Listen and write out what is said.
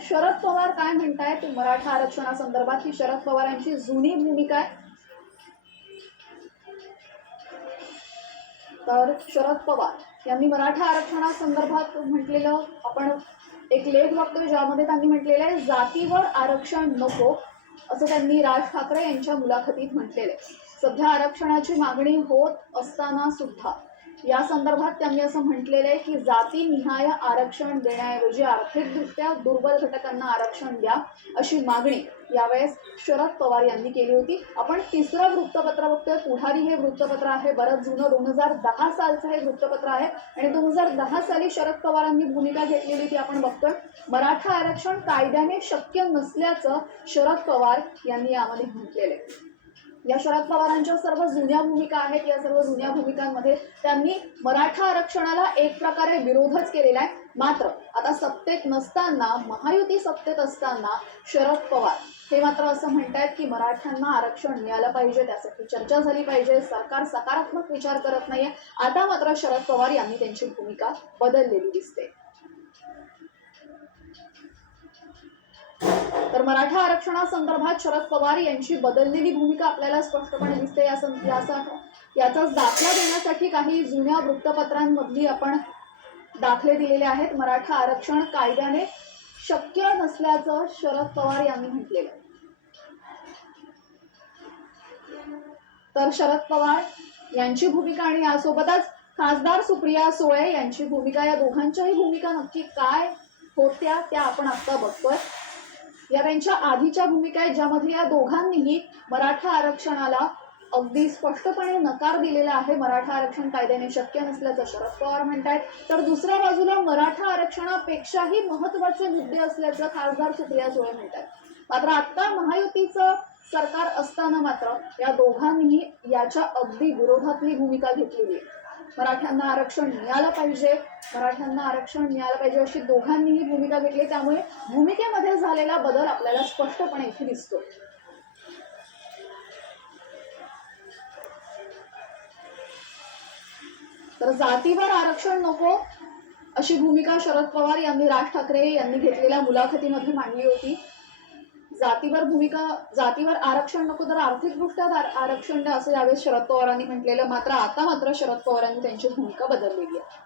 शरद पवार काय म्हणतायत मराठा आरक्षणासंदर्भात ही शरद पवारांची जुनी भूमिका आहे। तर शरद पवार यांनी मराठा आरक्षणासंदर्भात म्हटलेलं आपण एक लेख बघतोय ज्यामध्ये त्यांनी म्हटलेलं आहे जातीवर आरक्षण नको असं त्यांनी राज ठाकरे यांच्या मुलाखतीत म्हटलेलं आहे। सध्या आरक्षणाची मागणी होत असताना सुद्धा या संदर्भात त्यांनी असं म्हटलेलं आहे की जातीनिहाय आरक्षण देण्याऐवजी आर्थिकदृष्ट्या दुर्बल घटकांना आरक्षण द्या अशी मागणी यावेळेस शरद पवार यांनी केली होती। आपण तिसरं वृत्तपत्र बघतोय, पुढारी हे वृत्तपत्र आहे, बरंच जुनं 2010 सालचं हे वृत्तपत्र आहे आणि 2010 साली शरद पवारांनी भूमिका घेतलेली ती आपण बघतोय। मराठा आरक्षण कायद्याने शक्य नसल्याचं शरद पवार यांनी यामध्ये म्हटलेलं आहे। या शरद पवारांच्या सर्व जुन्या भूमिका आहेत। या सर्व जुन्या भूमिकांमध्ये त्यांनी मराठा आरक्षणाला एक प्रकारे विरोधच केलेला आहे। मात्र आता सत्तेत नसताना, महायुती सत्तेत असताना शरद पवार हे मात्र असं म्हणतायत की मराठ्यांना आरक्षण मिळालं पाहिजे, त्यासाठी चर्चा झाली पाहिजे, सरकार सकारात्मक विचार करत नाहीये। आता मात्र शरद पवार यांनी त्यांची भूमिका बदललेली दिसते। तर मराठा आरक्षणासंदर्भात शरद पवार यांची बदललेली भूमिका आपल्याला स्पष्टपणे दिसते। याचाच दाखला देण्यासाठी काही जुन्या वृत्तपत्रांमधली आपण दाखले दिलेले आहेत। मराठा आरक्षण कायद्याने शक्य नसल्याचं शरद पवार यांनी म्हटलेलं। तर शरद पवार यांची भूमिका आणि यासोबतच खासदार सुप्रिया सुळे यांची भूमिका, या दोघांच्याही भूमिका नक्की काय होत्या त्या आपण आता बघतोय। या त्यांच्या आधीच्या भूमिका आहेत ज्यामध्ये या दोघांनीही मराठा आरक्षणाला अगदी स्पष्टपणे नकार दिलेला आहे। मराठा आरक्षण कायद्याने शक्य नसल्याचं शरद पवार म्हणतायत, तर दुसऱ्या बाजूला मराठा आरक्षणापेक्षाही महत्त्वाचे मुद्दे असल्याचं खासदार सुप्रिया सुळे म्हणतात। मात्र आता महायुतीचं सरकार असताना मात्र या दोघांनीही याच्या अगदी विरोधातली भूमिका घेतलेली आहे। मराठ्यांना आरक्षण मिळालं पाहिजे, मराठ्यांना आरक्षण मिळालं पाहिजे अशी दोघांनीही भूमिका घेतली। त्यामुळे भूमिकेमध्ये झालेला बदल आपल्याला स्पष्टपणे इथे दिसतो। तर जातीवर आरक्षण नको अशी भूमिका शरद पवार यांनी राज ठाकरे यांनी घेतलेल्या मुलाखतीमध्ये मांडली होती। जातीवर आरक्षण नको तर आर्थिकदृष्ट्या आरक्षण द्या असं यावेळेस शरद पवारांनी म्हटलेलं। मात्र आता मात्र शरद पवारांनी त्यांची भूमिका बदललेली आहे।